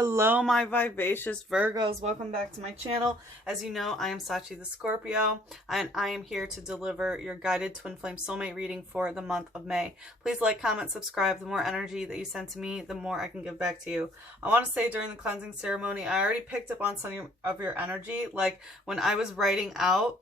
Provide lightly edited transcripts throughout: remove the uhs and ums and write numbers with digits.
Hello, my vivacious Virgos. Welcome back to my channel. As you know, I am Sachi the Scorpio, and I am here to deliver your guided twin flame soulmate reading for the month of May. Please like, comment, subscribe. The more energy that you send to me, the more I can give back to you. I want to say during the cleansing ceremony, I already picked up on some of your energy. Like when I was writing out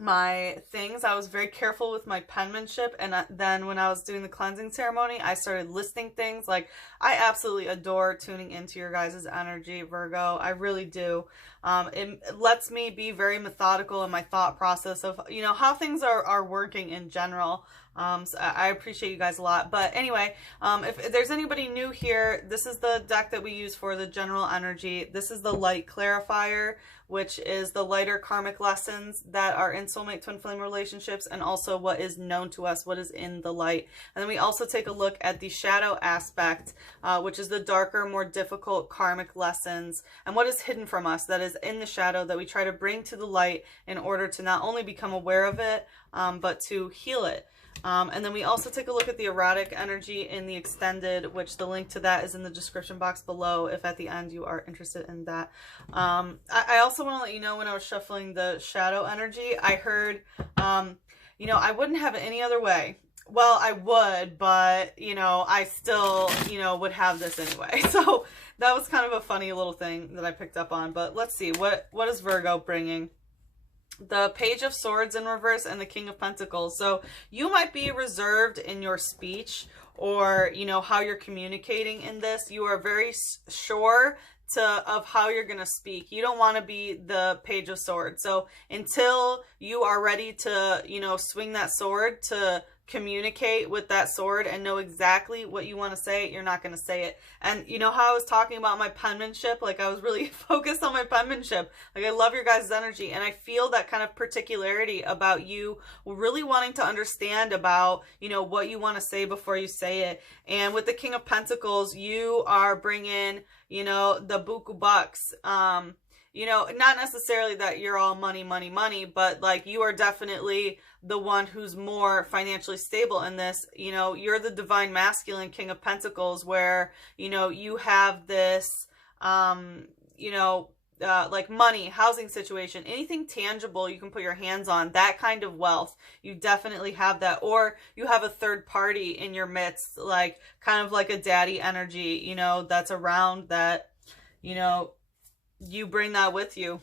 my things, I was very careful with my penmanship, and then when I was doing the cleansing ceremony, I started listing things. Like, I absolutely adore tuning into your guys' energy, Virgo. I really do. It lets me be very methodical in my thought process of, you know, how things are working in general. So I appreciate you guys a lot. But anyway, if there's anybody new here, this is the deck that we use for the general energy. This is the Light Clarifier, which is the lighter karmic lessons that are in soulmate twin flame relationships, and also what is known to us, what is in the light. And then we also take a look at the shadow aspect, which is the darker, more difficult karmic lessons, and what is hidden from us that is in the shadow that we try to bring to the light in order to not only become aware of it, but to heal it. And then we also take a look at the erotic energy in the extended, which the link to that is in the description box below if at the end you are interested in that. I also want to let you know, when I was shuffling the shadow energy, I heard, you know, I wouldn't have it any other way. Well, I would, but, you know, I still, you know, would have this anyway. So that was kind of a funny little thing that I picked up on. But let's see, what is Virgo bringing? The Page of Swords in reverse and the King of Pentacles. So you might be reserved in your speech, or, you know, how you're communicating in this. You are very sure of how you're going to speak. You don't want to be the Page of Swords. So until you are ready to, you know, swing that sword, to communicate with that sword and know exactly what you want to say, you're not going to say it. And you know how I was talking about my penmanship? Like, I was really focused on my penmanship. Like, I love your guys' energy, and I feel that kind of particularity about you really wanting to understand about, you know, what you want to say before you say it. And with the King of Pentacles, you are bringing, you know, the buku bucks. You know, not necessarily that you're all money, money, money, but like, you are definitely the one who's more financially stable in this. You know, you're the divine masculine King of Pentacles, where, you know, you have this, you know, like money, housing situation, anything tangible you can put your hands on, that kind of wealth. You definitely have that. Or you have a third party in your midst, like kind of like a daddy energy, you know, that's around that, you know, you bring that with you.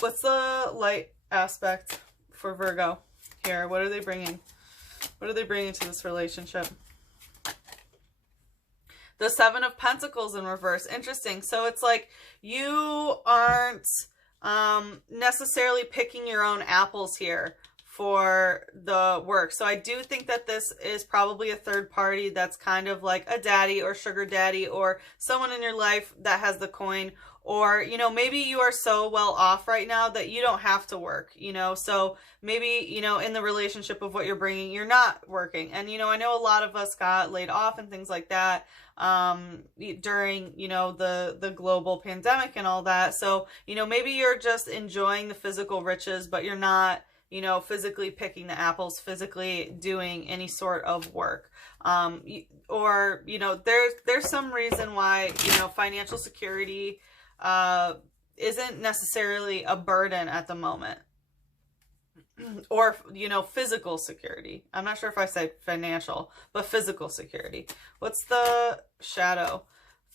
What's the light aspect for Virgo here? What are they bringing? What are they bringing to this relationship? The Seven of Pentacles in reverse. Interesting. So it's like you aren't necessarily picking your own apples here for the work. So I do think that this is probably a third party that's kind of like a daddy or sugar daddy, or someone in your life that has the coin. Or, you know, maybe you are so well off right now that you don't have to work, you know. So maybe, you know, in the relationship of what you're bringing, you're not working. And, you know, I know a lot of us got laid off and things like that during, you know, the global pandemic and all that. So, you know, maybe you're just enjoying the physical riches, but you're not, you know, physically picking the apples, physically doing any sort of work. Or, you know, there's some reason why, you know, financial security isn't necessarily a burden at the moment. Or, you know, physical security. I'm not sure if I say financial, but physical security. What's the shadow?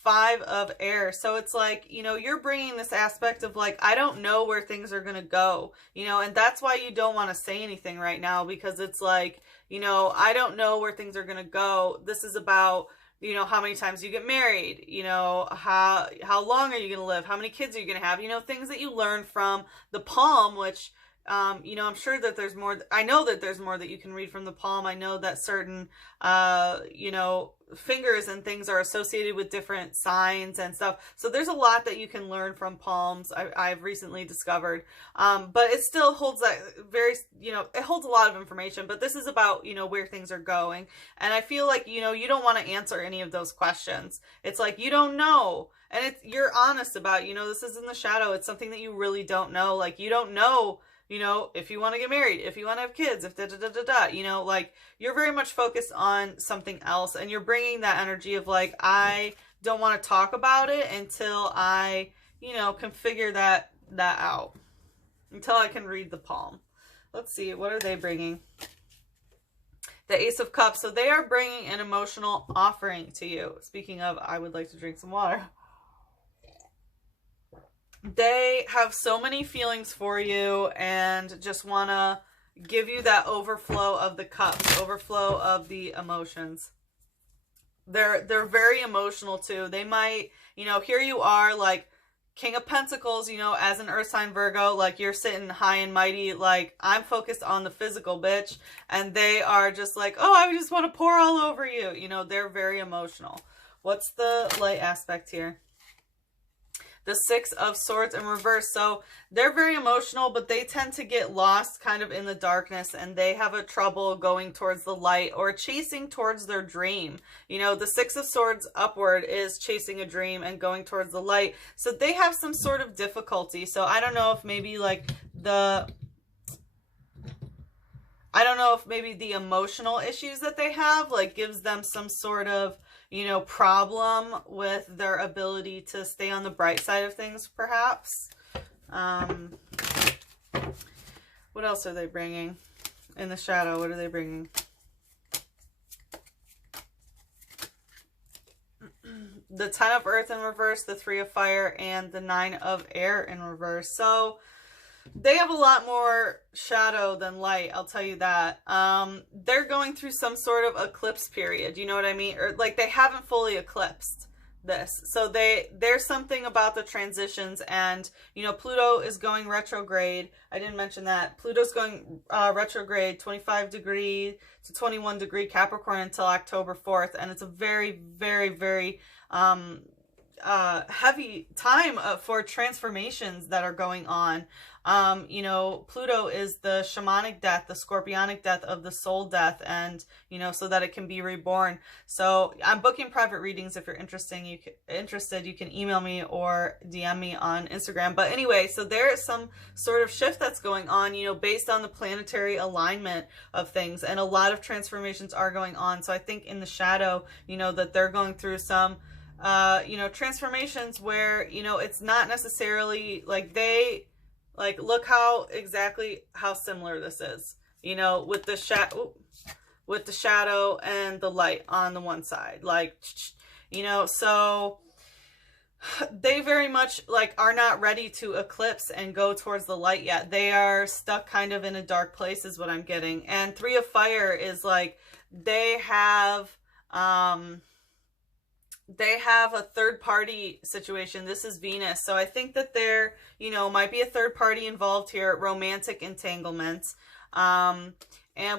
Five of Air. So it's like, you know, you're bringing this aspect of like, I don't know where things are going to go, you know, and that's why you don't want to say anything right now, because it's like, you know, I don't know where things are going to go. This is about, you know, how many times you get married, you know, how long are you going to live? How many kids are you going to have? You know, things that you learn from the palm, which, you know, I'm sure that there's more. I know that there's more that you can read from the palm. I know that certain, you know, fingers and things are associated with different signs and stuff. So there's a lot that you can learn from palms. I've recently discovered, but it still holds that very, you know, it holds a lot of information, but this is about, you know, where things are going. And I feel like, you know, you don't want to answer any of those questions. It's like, you don't know. And you're honest about, you know, this is in the shadow. It's something that you really don't know. Like, you don't know, you know, if you want to get married, if you want to have kids, if you know, like, you're very much focused on something else, and you're bringing that energy of like, I don't want to talk about it until I, you know, can figure that out. Until I can read the palm. Let's see, what are they bringing? The Ace of Cups. So they are bringing an emotional offering to you. Speaking of, I would like to drink some water. They have so many feelings for you and just want to give you that overflow of the cups, overflow of the emotions. They're very emotional too. They might, you know, here you are like King of Pentacles, you know, as an earth sign Virgo, like you're sitting high and mighty, like I'm focused on the physical, bitch. And they are just like, oh, I just want to pour all over you. You know, they're very emotional. What's the light aspect here? The Six of Swords in reverse. So they're very emotional, but they tend to get lost kind of in the darkness, and they have a trouble going towards the light or chasing towards their dream. You know, the Six of Swords upward is chasing a dream and going towards the light. So they have some sort of difficulty. So I don't know if maybe like the emotional issues that they have like gives them some sort of, you know, problem with their ability to stay on the bright side of things, perhaps. What else are they bringing in the shadow? What are they bringing? The Ten of Earth in reverse, the Three of Fire, and the Nine of Air in reverse. So they have a lot more shadow than light, I'll tell you that. They're going through some sort of eclipse period, you know what I mean? Or like they haven't fully eclipsed this. So there's something about the transitions, and you know, Pluto is going retrograde. I didn't mention that. Pluto's going retrograde 25 degree to 21 degree Capricorn until October 4th, and it's a very, very, very heavy time for transformations that are going on. You know, Pluto is the shamanic death, the scorpionic death of the soul death, and, you know, so that it can be reborn. So I'm booking private readings. If you're interested, you can email me or DM me on Instagram. But anyway, so there is some sort of shift that's going on, you know, based on the planetary alignment of things, and a lot of transformations are going on. So I think in the shadow, you know, that they're going through some you know, transformations where, you know, it's not necessarily like like, look exactly how similar this is, you know, with the shadow and the light on the one side, like, you know, so they very much like are not ready to eclipse and go towards the light yet. They are stuck kind of in a dark place is what I'm getting. And Three of Fire is like, they have a third party situation. This is Venus. So I think that there, you know, might be a third party involved here, romantic entanglements. And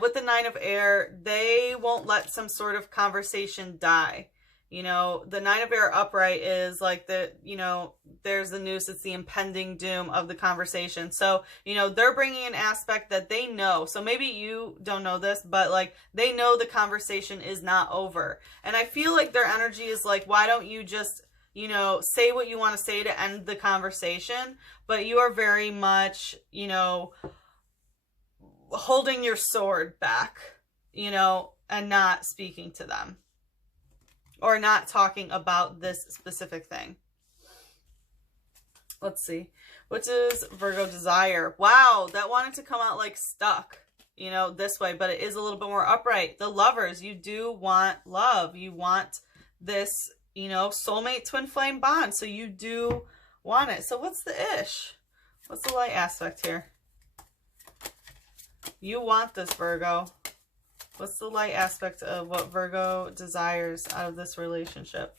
with the Nine of Air, they won't let some sort of conversation die. You know, the Nine of Air upright is like the, you know, there's the noose. It's the impending doom of the conversation. So, you know, they're bringing an aspect that they know. So maybe you don't know this, but like they know the conversation is not over. And I feel like their energy is like, why don't you just, you know, say what you want to say to end the conversation? But you are very much, you know, holding your sword back, you know, and not speaking to them. Or not talking about this specific thing. Let's see. What does Virgo desire? Wow, that wanted to come out like stuck, you know, this way. But it is a little bit more upright. The Lovers, you do want love. You want this, you know, soulmate twin flame bond. So you do want it. So what's the ish? What's the light aspect here? You want this, Virgo. What's the light aspect of what Virgo desires out of this relationship?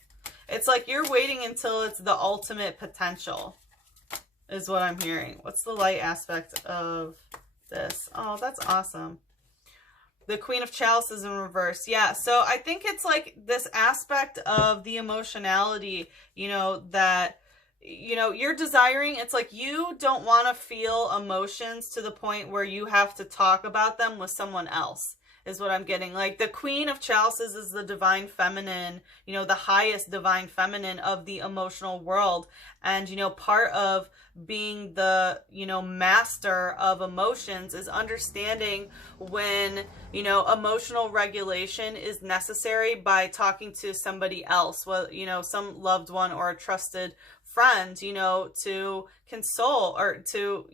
It's like you're waiting until it's the ultimate potential, is what I'm hearing. What's the light aspect of this? Oh, that's awesome. The Queen of Chalices in reverse. Yeah, so I think it's like this aspect of the emotionality, you know, that, you know, you're desiring. It's like you don't want to feel emotions to the point where you have to talk about them with someone else, is what I'm getting. Like the Queen of Chalices is the divine feminine, you know, the highest divine feminine of the emotional world. And, you know, part of being the, you know, master of emotions is understanding when, you know, emotional regulation is necessary by talking to somebody else, well, you know, some loved one or a trusted friend, you know, to console or to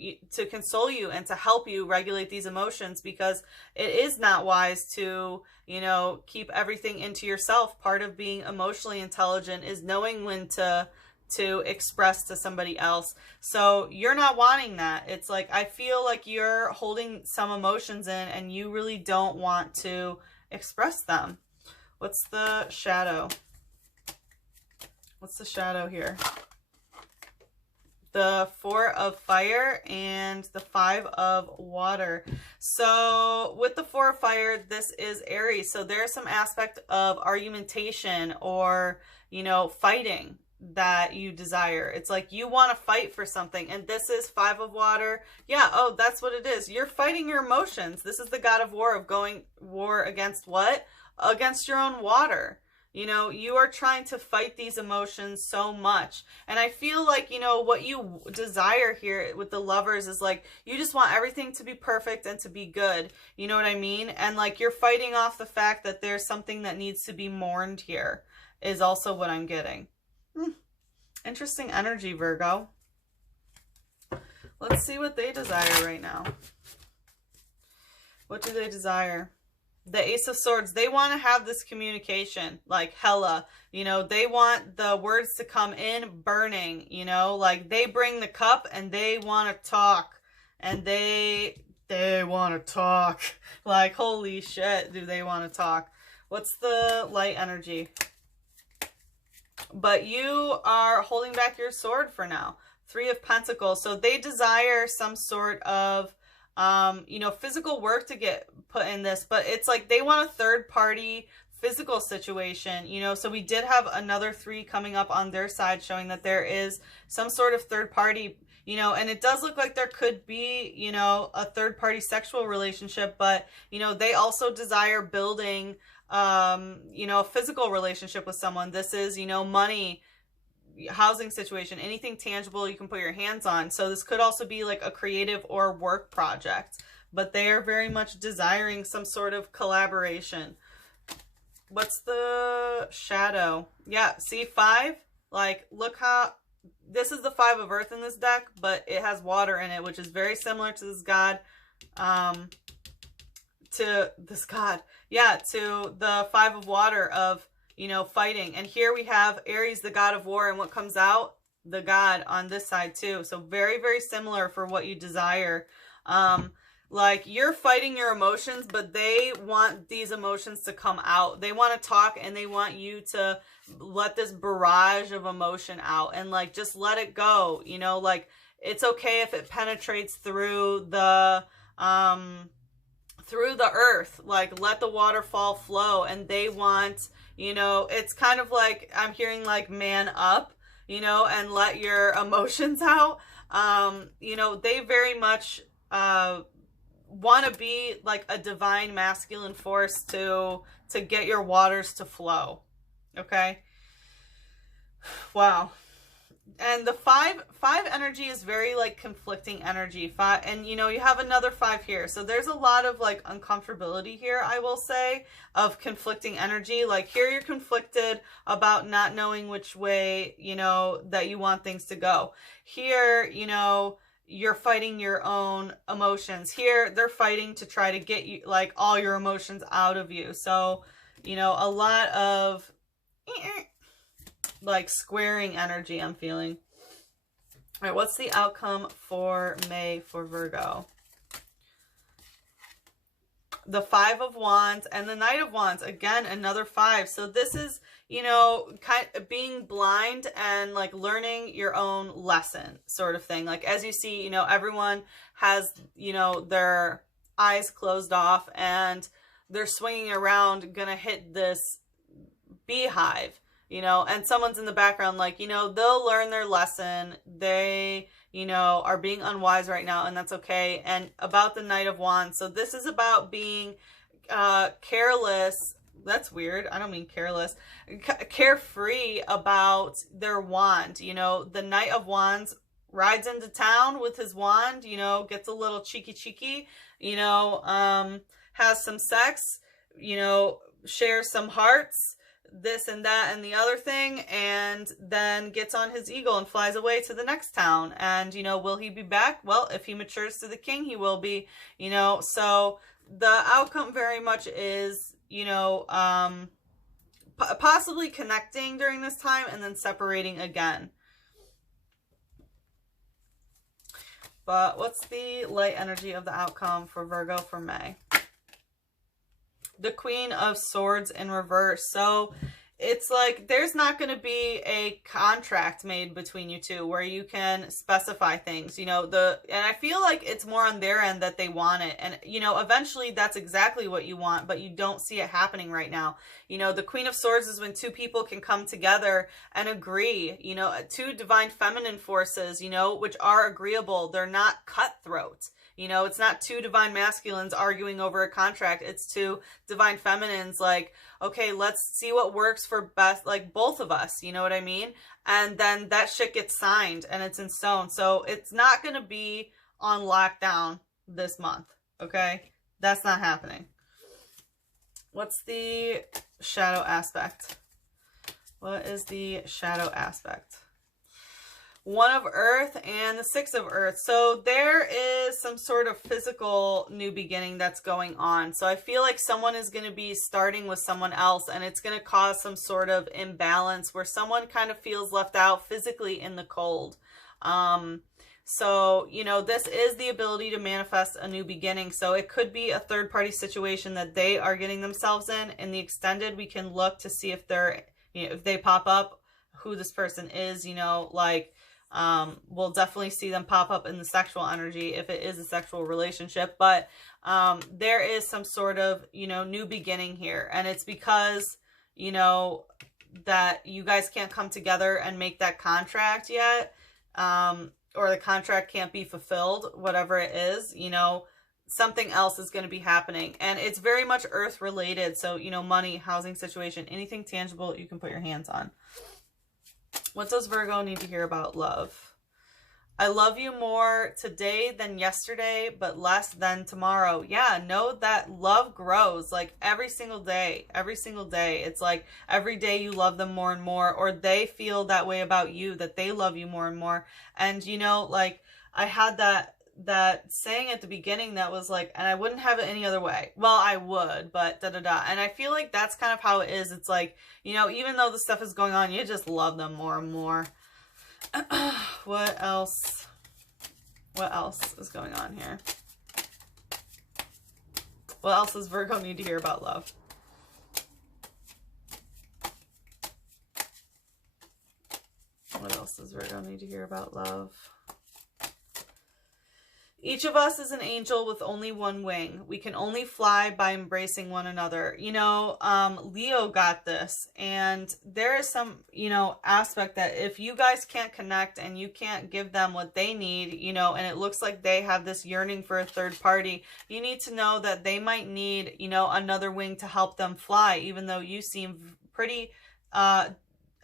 console you and to help you regulate these emotions, because it is not wise to, you know, keep everything into yourself. Part of being emotionally intelligent is knowing when to express to somebody else. So you're not wanting that. It's like, I feel like you're holding some emotions in and you really don't want to express them. What's the shadow? What's the shadow here? The 4 of Fire and the 5 of Water. So with the 4 of Fire, this is Aries. So there's some aspect of argumentation or, you know, fighting that you desire. It's like you want to fight for something. And this is 5 of Water. Yeah, oh, that's what it is. You're fighting your emotions. This is the God of War, of going war against what? Against your own water. You know, you are trying to fight these emotions so much. And I feel like, you know, what you desire here with the Lovers is like, you just want everything to be perfect and to be good. You know what I mean? And like, you're fighting off the fact that there's something that needs to be mourned here, is also what I'm getting. Interesting energy, Virgo. Let's see what they desire right now. What do they desire? The Ace of Swords, they want to have this communication, like hella, you know, they want the words to come in burning, you know, like they bring the cup and they want to talk, and they want to talk, like, holy shit, do they want to talk. What's the light energy? But you are holding back your sword for now. 3 of Pentacles. So they desire some sort of, you know, physical work to get put in this, but it's like they want a third party physical situation, you know. So we did have another 3 coming up on their side, showing that there is some sort of third party, you know, and it does look like there could be, you know, a third party sexual relationship, but, you know, they also desire building, you know, a physical relationship with someone. This is, you know, money, housing situation, anything tangible you can put your hands on. So this could also be like a creative or work project, but they are very much desiring some sort of collaboration. What's the shadow? Yeah, see, 5, like, look how this is the 5 of Earth in this deck, but it has water in it, which is very similar to this god, to the 5 of Water of, you know, fighting. And here we have Aries, the God of War, and what comes out? The God on this side too. So very, very similar for what you desire. Like, you're fighting your emotions, but they want these emotions to come out. They want to talk, and they want you to let this barrage of emotion out and like just let it go. You know, like, it's okay if it penetrates through the earth. Like, let the waterfall flow. And they want, you know, it's kind of like, I'm hearing like, man up, you know, and let your emotions out. You know, they very much want to be like a divine masculine force to get your waters to flow. Okay. Wow. And the 5 energy is very like conflicting energy. 5, and you know, you have another 5 here. So there's a lot of like uncomfortability here, I will say, of conflicting energy. Like, here you're conflicted about not knowing which way, you know, that you want things to go. Here, you know, you're fighting your own emotions. Here, they're fighting to try to get you, like, all your emotions out of you. So, you know, a lot of like squaring energy I'm feeling. All right, what's the outcome for May for Virgo? The 5 of Wands and the Knight of Wands. Again, another 5. So this is, you know, kind of being blind and like learning your own lesson sort of thing. Like, as you see, you know, everyone has, you know, their eyes closed off and they're swinging around, gonna hit this beehive, you know, and someone's in the background like, you know, they'll learn their lesson. They, you know, are being unwise right now, and that's okay. And about the Knight of Wands, so this is about being careless. That's weird. I don't mean careless. Carefree about their wand. You know, the Knight of Wands rides into town with his wand, you know, gets a little cheeky, you know, has some sex, you know, shares some hearts, this and that and the other thing, and then gets on his eagle and flies away to the next town. And, you know, will he be back? Well, if he matures to the king, he will be, you know. So the outcome very much is, you know, possibly connecting during this time and then separating again. But what's the light energy of the outcome for Virgo for May? The Queen of Swords in reverse. So it's like there's not going to be a contract made between you two where you can specify things, you know, and I feel like it's more on their end that they want it. And, you know, eventually that's exactly what you want, but you don't see it happening right now. You know, the Queen of Swords is when two people can come together and agree, you know, two divine feminine forces, you know, which are agreeable. They're not cutthroat. You know, it's not two divine masculines arguing over a contract. It's two divine feminines like, okay, let's see what works for best, like both of us, you know what I mean? And then that shit gets signed and it's in stone. So it's not going to be on lockdown this month, okay? That's not happening. What's the shadow aspect? What is the shadow aspect? One of Earth and the Six of Earth. So there is some sort of physical new beginning that's going on. So I feel like someone is going to be starting with someone else, and it's going to cause some sort of imbalance where someone kind of feels left out physically in the cold. So, you know, this is the ability to manifest a new beginning. So it could be a third party situation that they are getting themselves in. In the extended, we can look to see if they're, you know, if they pop up, who this person is, you know, like, we'll definitely see them pop up in the sexual energy if it is a sexual relationship. But there is some sort of, you know, new beginning here. And it's because, you know, that you guys can't come together and make that contract yet. Or the contract can't be fulfilled, whatever it is, you know, something else is going to be happening. And it's very much earth related. So, you know, money, housing situation, anything tangible you can put your hands on. What does Virgo need to hear about love? I love you more today than yesterday, but less than tomorrow. Yeah, know that love grows like every single day. Every single day. It's like every day you love them more and more, or they feel that way about you, that they love you more and more. And, you know, like I had that saying at the beginning that was like, and I wouldn't have it any other way. Well, I would, but da-da-da. And I feel like that's kind of how it is. It's like, you know, even though the stuff is going on, you just love them more and more. What else? What else is going on here? What else does Virgo need to hear about love? What else does Virgo need to hear about love? Each of us is an angel with only one wing. We can only fly by embracing one another. You know, Leo got this. And there is some, you know, aspect that if you guys can't connect and you can't give them what they need, you know, and it looks like they have this yearning for a third party, you need to know that they might need, you know, another wing to help them fly, even though you seem pretty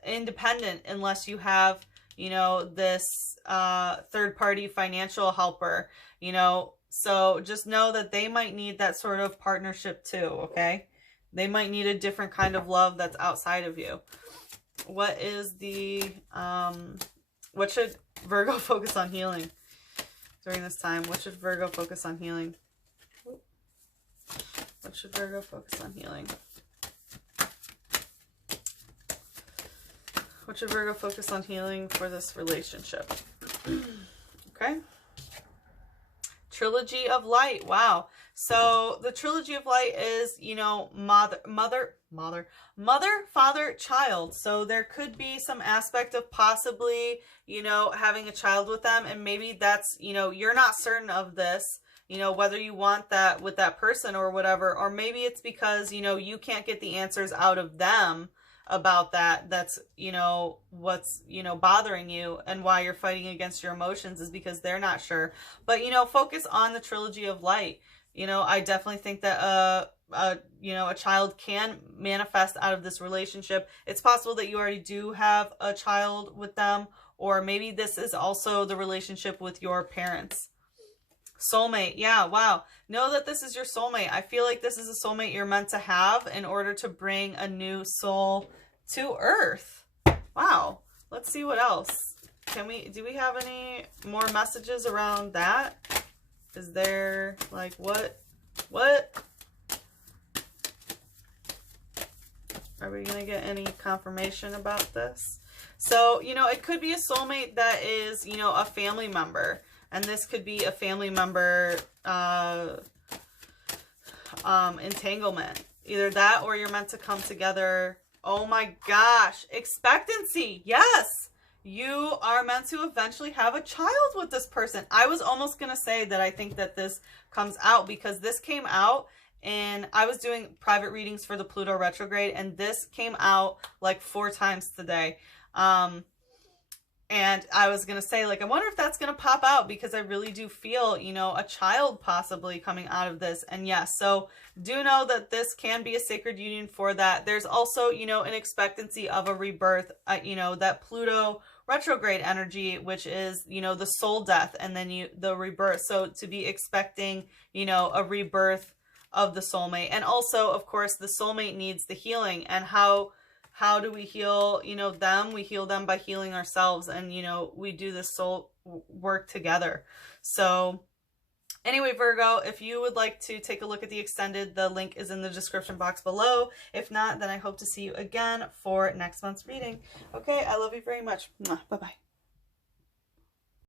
independent unless you have, you know, this third party financial helper, you know. So just know that they might need that sort of partnership too, okay? They might need a different kind of love that's outside of you. What is the, what should Virgo focus on healing during this time? What should Virgo focus on healing? What should Virgo focus on healing? What should Virgo focus on healing for this relationship? Okay. Trilogy of Light. Wow. So the Trilogy of Light is, you know, mother, father, child. So there could be some aspect of possibly, you know, having a child with them. And maybe that's, you know, you're not certain of this, you know, whether you want that with that person or whatever. Or maybe it's because, you know, you can't get the answers out of them about that. That's, you know, what's, you know, bothering you, and why you're fighting against your emotions is because they're not sure. But, you know, focus on the Trilogy of Light. You know, I definitely think that you know, a child can manifest out of this relationship. It's possible that you already do have a child with them, or maybe this is also the relationship with your parents. Soulmate. Yeah, wow. Know that this is your soulmate. I feel like this is a soulmate you're meant to have in order to bring a new soul to Earth. Wow. Let's see what else. Do we have any more messages around that? Is there, like, what? Are we going to get any confirmation about this? So, you know, it could be a soulmate that is, you know, a family member. And this could be a family member entanglement. Either that or you're meant to come together. Oh my gosh. Expectancy. Yes. You are meant to eventually have a child with this person. I was almost going to say that I think that this comes out because this came out and I was doing private readings for the Pluto retrograde and this came out like 4 times today. And I was going to say, like, I wonder if that's going to pop out because I really do feel, you know, a child possibly coming out of this. And yes, so do know that this can be a sacred union for that. There's also, you know, an expectancy of a rebirth, you know, that Pluto retrograde energy, which is, you know, the soul death and then the rebirth. So to be expecting, you know, a rebirth of the soulmate. And also, of course, the soulmate needs the healing. And how do we heal, you know, them? We heal them by healing ourselves. And, you know, we do this soul work together. So anyway, Virgo, if you would like to take a look at the extended, the link is in the description box below. If not, then I hope to see you again for next month's reading. Okay, I love you very much. Bye-bye.